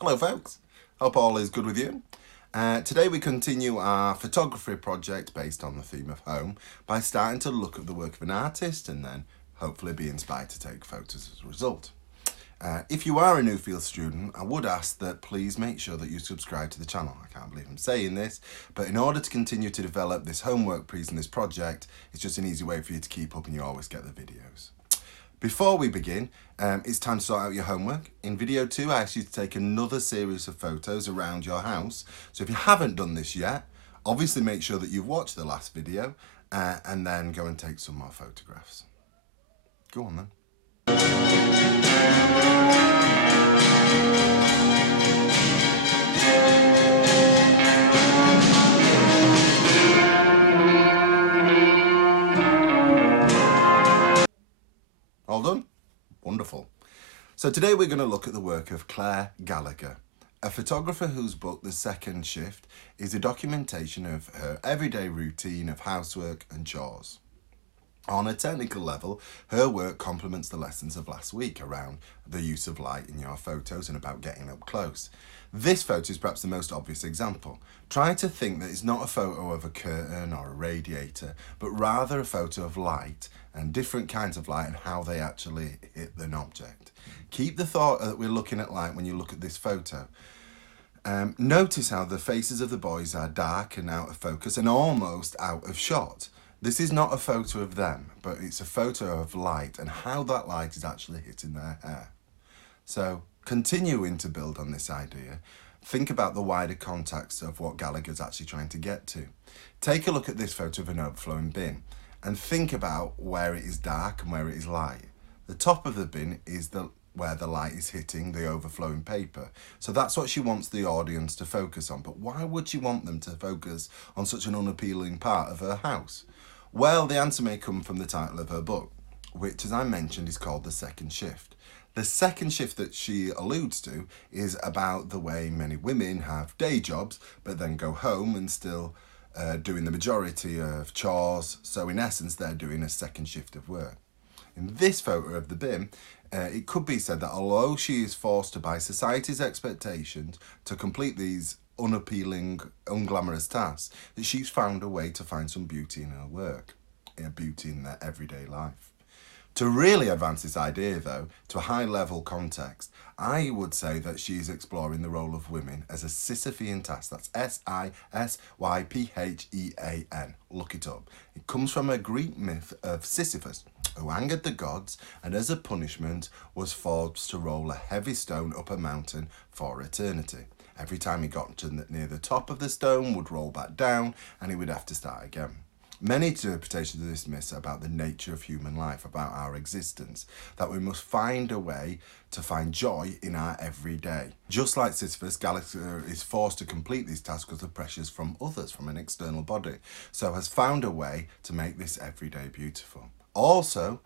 Hello folks, hope all is good with you. Today we continue our photography project based on the theme of home by starting to look at the work of an artist and then hopefully be inspired to take photos as a result. If you are a Newfield student, I would ask that please make sure that you subscribe to the channel. I can't believe I'm saying this, but in order to continue to develop this homework piece and this project, it's just an easy way for you to keep up and you always get the videos. Before we begin, it's time to sort out your homework. In video 2, I asked you to take another series of photos around your house. So if you haven't done this yet, obviously make sure that you've watched the last video and then go and take some more photographs. Go on then. All done? Wonderful. So today we're going to look at the work of Claire Gallagher, a photographer whose book, The Second Shift, is a documentation of her everyday routine of housework and chores. On a technical level, her work complements the lessons of last week around the use of light in your photos and about getting up close. This photo is perhaps the most obvious example. Try to think that it's not a photo of a curtain or a radiator, but rather a photo of light and different kinds of light and how they actually hit an object. Keep the thought that we're looking at light when you look at this photo. Notice how the faces of the boys are dark and out of focus and almost out of shot. This is not a photo of them, but it's a photo of light and how that light is actually hitting their hair. So, continuing to build on this idea, think about the wider context of what Gallagher's actually trying to get to. Take a look at this photo of an overflowing bin and think about where it is dark and where it is light. The top of the bin is where the light is hitting the overflowing paper. So that's what she wants the audience to focus on. But why would she want them to focus on such an unappealing part of her house? Well, the answer may come from the title of her book, which, as I mentioned, is called The Second Shift. The second shift that she alludes to is about the way many women have day jobs, but then go home and still doing the majority of chores. So in essence, they're doing a second shift of work. In this photo of the bin, it could be said that although she is forced to by society's expectations to complete these unappealing, unglamorous tasks, that she's found a way to find some beauty in her work, beauty in their everyday life. To really advance this idea, though, to a high-level context, I would say that she is exploring the role of women as a Sisyphean task. That's S-I-S-Y-P-H-E-A-N. Look it up. It comes from a Greek myth of Sisyphus, who angered the gods and as a punishment was forced to roll a heavy stone up a mountain for eternity. Every time he got to near the top of the stone, would roll back down and he would have to start again. Many interpretations of this myth are about the nature of human life, about our existence, that we must find a way to find joy in our everyday. Just like Sisyphus, Gallagher is forced to complete these tasks because of pressures from others, from an external body, so has found a way to make this everyday beautiful. Also,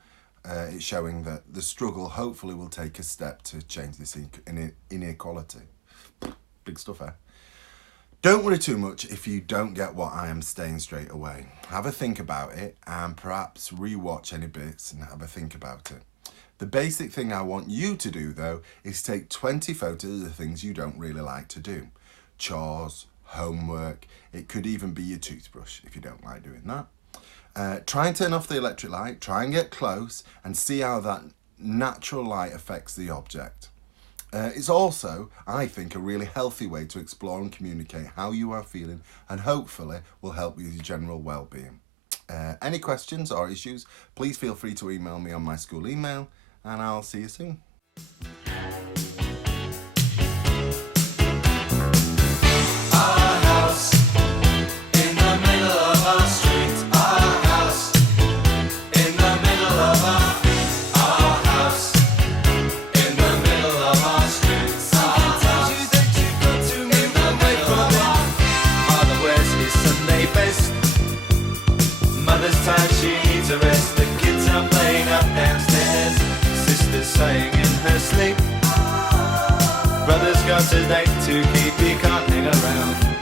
it's showing that the struggle hopefully will take a step to change this inequality. Big stuff, eh? Don't worry too much if you don't get what I am saying straight away. Have a think about it and perhaps re-watch any bits and have a think about it. The basic thing I want you to do, though, is take 20 photos of the things you don't really like to do. Chores, homework, it could even be your toothbrush if you don't like doing that. Try and turn off the electric light, try and get close and see how that natural light affects the object. It's also, I think, a really healthy way to explore and communicate how you are feeling and hopefully will help with your general well-being. Any questions or issues, please feel free to email me on my school email and I'll see you soon. Mother's tired, she needs a rest. The kids are playing up downstairs. Sister's sighing in her sleep. Brother's got a date to keep, he can't hang around.